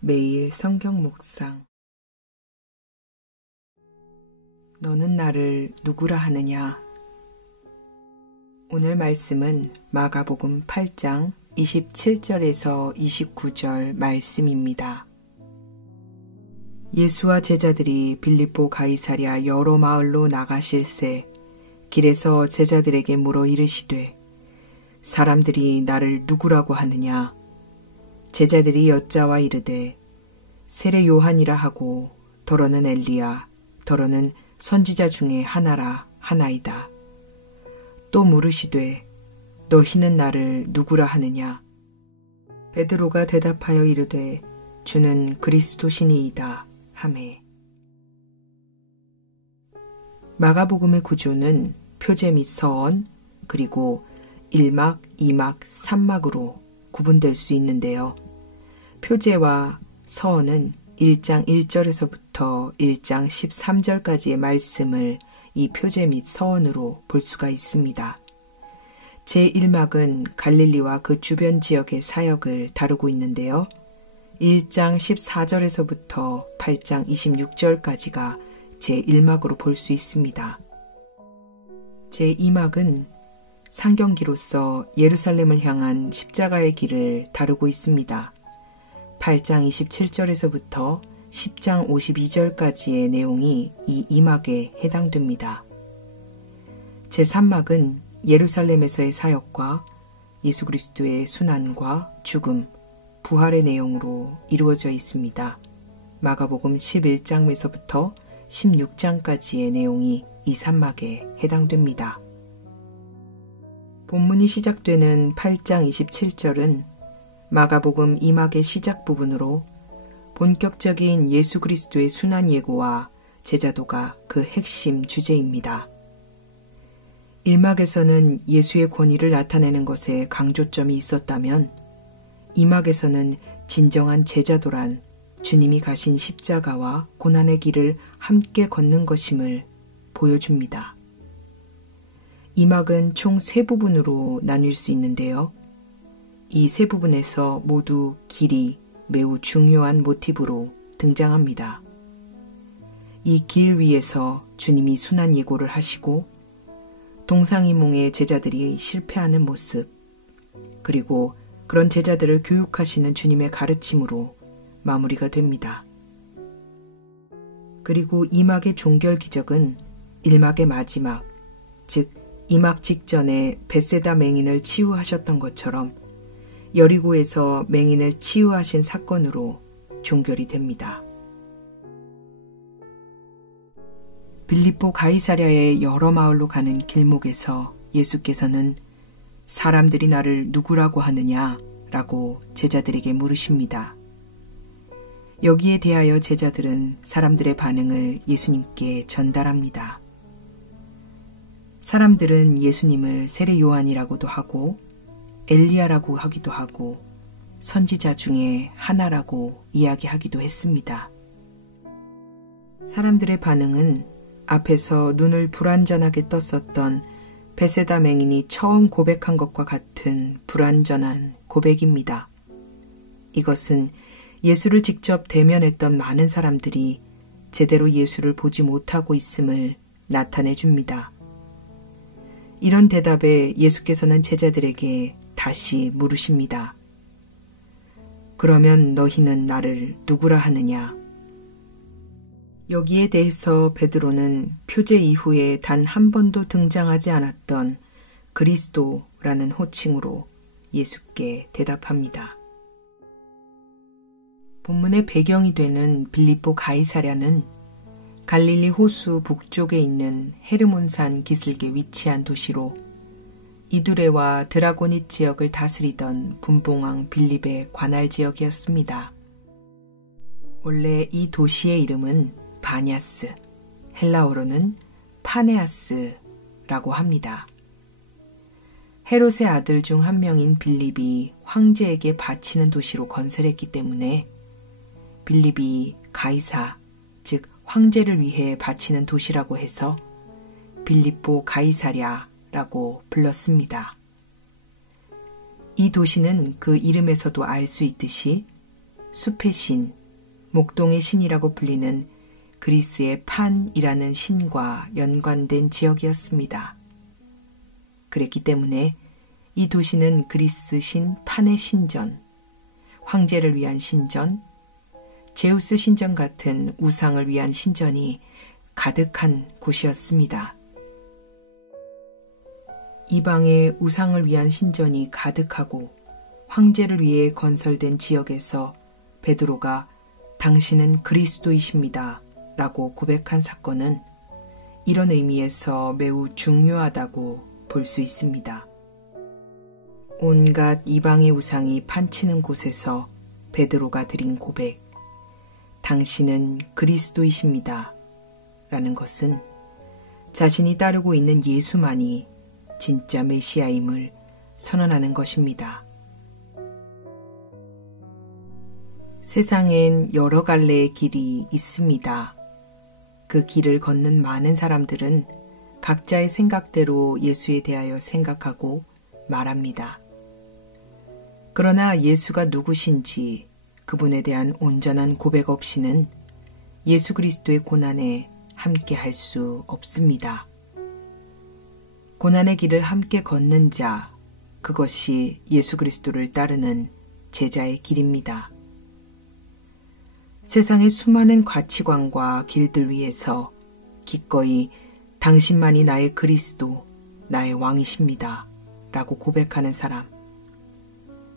매일 성경 묵상. 너는 나를 누구라 하느냐? 오늘 말씀은 마가복음 8장 27절에서 29절 말씀입니다. 예수와 제자들이 빌립보 가이사랴 여러 마을로 나가실새 길에서 제자들에게 물어 이르시되 사람들이 나를 누구라고 하느냐? 제자들이 여짜와 이르되 세례 요한이라 하고 더러는 엘리야 더러는 선지자 중에 하나라 하나이다. 또 물으시되 너희는 나를 누구라 하느냐? 베드로가 대답하여 이르되 주는 그리스도시니이다 하매. 마가복음의 구조는 표제 및 서원 그리고 1막, 2막, 3막으로 구분될 수 있는데요. 표제와 서원은 1장 1절에서부터 1장 13절까지의 말씀을 이 표제 및 서원으로 볼 수가 있습니다. 제1막은 갈릴리와 그 주변 지역의 사역을 다루고 있는데요. 1장 14절에서부터 8장 26절까지가 제1막으로 볼 수 있습니다. 제2막은 상경기로서 예루살렘을 향한 십자가의 길을 다루고 있습니다. 8장 27절에서부터 10장 52절까지의 내용이 이 2막에 해당됩니다. 제3막은 예루살렘에서의 사역과 예수 그리스도의 순환과 죽음, 부활의 내용으로 이루어져 있습니다. 마가복음 11장에서부터 16장까지의 내용이 이 3막에 해당됩니다. 본문이 시작되는 8장 27절은 마가복음 2막의 시작 부분으로 본격적인 예수 그리스도의 순환 예고와 제자도가 그 핵심 주제입니다. 1막에서는 예수의 권위를 나타내는 것에 강조점이 있었다면 2막에서는 진정한 제자도란 주님이 가신 십자가와 고난의 길을 함께 걷는 것임을 보여줍니다. 2막은 총 3부분으로 나뉠 수 있는데요. 이 3부분에서 모두 길이 매우 중요한 모티브로 등장합니다. 이 길 위에서 주님이 순환 예고를 하시고 동상이몽의 제자들이 실패하는 모습, 그리고 그런 제자들을 교육하시는 주님의 가르침으로 마무리가 됩니다. 그리고 2막의 종결 기적은 1막의 마지막, 즉 2막 직전에 벳세다 맹인을 치유하셨던 것처럼 여리고에서 맹인을 치유하신 사건으로 종결이 됩니다. 빌립보 가이사랴의 여러 마을로 가는 길목에서 예수께서는 사람들이 나를 누구라고 하느냐? 라고 제자들에게 물으십니다. 여기에 대하여 제자들은 사람들의 반응을 예수님께 전달합니다. 사람들은 예수님을 세례 요한이라고도 하고 엘리야라고 하기도 하고 선지자 중에 하나라고 이야기하기도 했습니다. 사람들의 반응은 앞에서 눈을 불완전하게 떴었던 벳세다 맹인이 처음 고백한 것과 같은 불완전한 고백입니다. 이것은 예수를 직접 대면했던 많은 사람들이 제대로 예수를 보지 못하고 있음을 나타내 줍니다. 이런 대답에 예수께서는 제자들에게 다시 물으십니다. 그러면 너희는 나를 누구라 하느냐? 여기에 대해서 베드로는 표제 이후에 단 한 번도 등장하지 않았던 그리스도라는 호칭으로 예수께 대답합니다. 본문의 배경이 되는 빌립보 가이사랴는 갈릴리 호수 북쪽에 있는 헤르몬산 기슭에 위치한 도시로 이두레와 드라고닛 지역을 다스리던 분봉왕 빌립의 관할 지역이었습니다. 원래 이 도시의 이름은 바냐스, 헬라어로는 파네아스라고 합니다. 헤롯의 아들 중 한 명인 빌립이 황제에게 바치는 도시로 건설했기 때문에 빌립이 가이사, 즉 황제를 위해 바치는 도시라고 해서 빌립보 가이사랴라고 불렀습니다. 이 도시는 그 이름에서도 알 수 있듯이 숲의 신, 목동의 신이라고 불리는 그리스의 판이라는 신과 연관된 지역이었습니다. 그랬기 때문에 이 도시는 그리스 신 판의 신전, 황제를 위한 신전, 제우스 신전 같은 우상을 위한 신전이 가득한 곳이었습니다. 이방의 우상을 위한 신전이 가득하고 황제를 위해 건설된 지역에서 베드로가 당신은 그리스도이십니다 라고 고백한 사건은 이런 의미에서 매우 중요하다고 볼 수 있습니다. 온갖 이방의 우상이 판치는 곳에서 베드로가 드린 고백, 당신은 그리스도이십니다 라는 것은 자신이 따르고 있는 예수만이 진짜 메시아임을 선언하는 것입니다. 세상엔 여러 갈래의 길이 있습니다. 그 길을 걷는 많은 사람들은 각자의 생각대로 예수에 대하여 생각하고 말합니다. 그러나 예수가 누구신지 그분에 대한 온전한 고백 없이는 예수 그리스도의 고난에 함께 할 수 없습니다. 고난의 길을 함께 걷는 자, 그것이 예수 그리스도를 따르는 제자의 길입니다. 세상의 수많은 가치관과 길들 위에서 기꺼이 당신만이 나의 그리스도, 나의 왕이십니다 라고 고백하는 사람,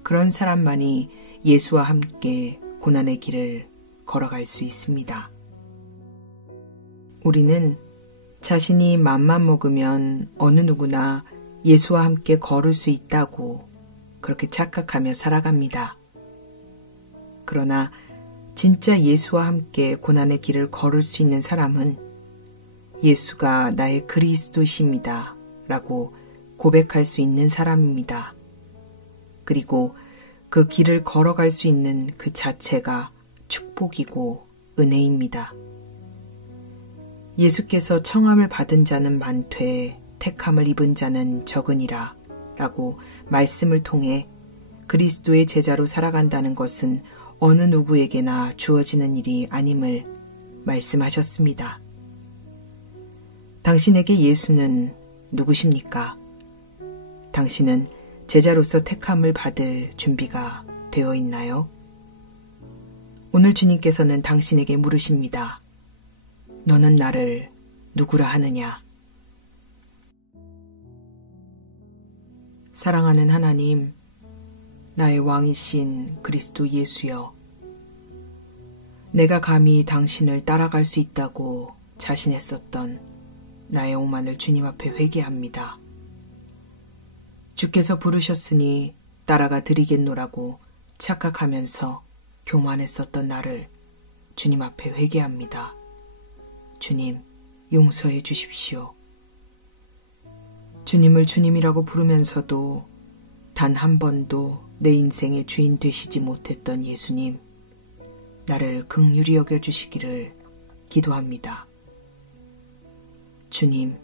그런 사람만이 예수와 함께 고난의 길을 걸어갈 수 있습니다. 우리는 자신이 맘만 먹으면 어느 누구나 예수와 함께 걸을 수 있다고 그렇게 착각하며 살아갑니다. 그러나 진짜 예수와 함께 고난의 길을 걸을 수 있는 사람은 예수가 나의 그리스도이십니다 라고 고백할 수 있는 사람입니다. 그리고 그 길을 걸어갈 수 있는 그 자체가 축복이고 은혜입니다. 예수께서 청함을 받은 자는 많되 택함을 입은 자는 적으니라 라고 말씀을 통해 그리스도의 제자로 살아간다는 것은 어느 누구에게나 주어지는 일이 아님을 말씀하셨습니다. 당신에게 예수는 누구십니까? 당신은 제자로서 택함을 받을 준비가 되어 있나요? 오늘 주님께서는 당신에게 물으십니다. 너는 나를 누구라 하느냐? 사랑하는 하나님, 나의 왕이신 그리스도 예수여, 내가 감히 당신을 따라갈 수 있다고 자신했었던 나의 오만을 주님 앞에 회개합니다. 주께서 부르셨으니 따라가 드리겠노라고 착각하면서 교만했었던 나를 주님 앞에 회개합니다. 주님, 용서해 주십시오. 주님을 주님이라고 부르면서도 단 한 번도 내 인생의 주인 되시지 못했던 예수님, 나를 긍휼히 여겨주시기를 기도합니다. 주님,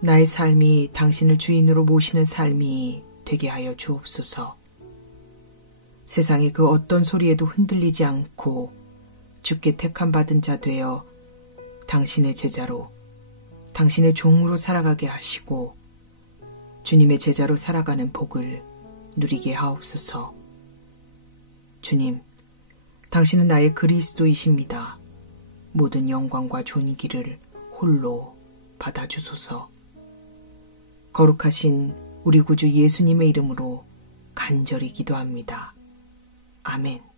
나의 삶이 당신을 주인으로 모시는 삶이 되게 하여 주옵소서. 세상의 그 어떤 소리에도 흔들리지 않고 주께 택함받은 자 되어 당신의 제자로, 당신의 종으로 살아가게 하시고 주님의 제자로 살아가는 복을 누리게 하옵소서. 주님, 당신은 나의 그리스도이십니다. 모든 영광과 존귀를 홀로 받아주소서. 거룩하신 우리 구주 예수님의 이름으로 간절히 기도합니다. 아멘.